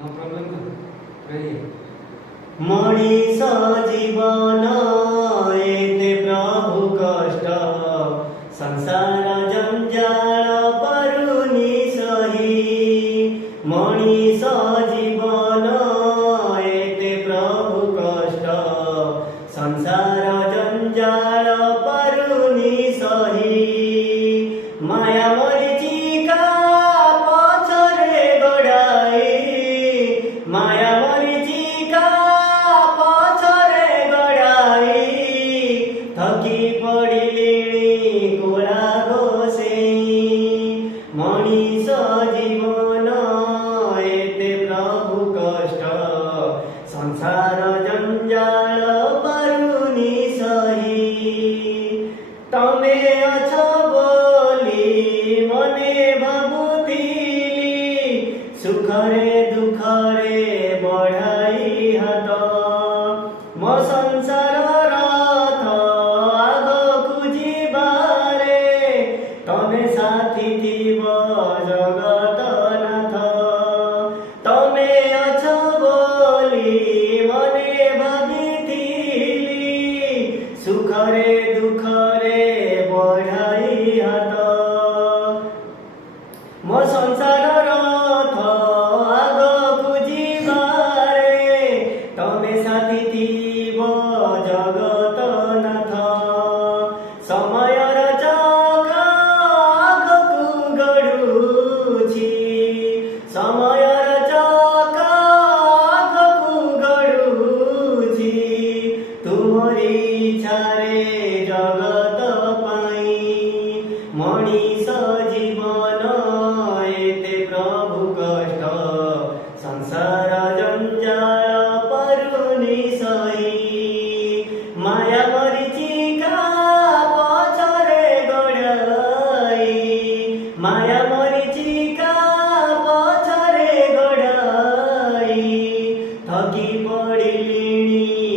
no problem रहिए मनीष जीवन एते प्रभु कष्ट संसार जंजाल परुनी सही मनीष जीवन एते प्रभु कष्ट संसार जंजाल परुनी सही माया मरीचिका पछरे गडाई माया मरीचिका पछरे गडाई थकी पडिलिणी कोला घोसे मनीष जीवन एते प्रभु कष्ट संसार जंजाल परुनी सही तमे अछ बोली मने भाबुथिली सुखरे दुखरे बढाई हात म संसार रथ आगकु जिबारे तमे साथी थिब जगत नाथ तमे अछ बोली मने भाबिथिली सुखरे दुखरे बढाई हात म संसार रथ आगकु जिबारे तमे साथी थिब जगत नाथ समयर चक्र आगकु गडुछि समयर चक्र आगकु गडुछि तुमरी इच्छारे जगत पाई मनीष जीवन एते प्रभु कष्ट संसार जंजाल परुनी सही माया मरीचिका पछरे गडाई माया मरीचिका पछरे गडाई थकी पडिलिणी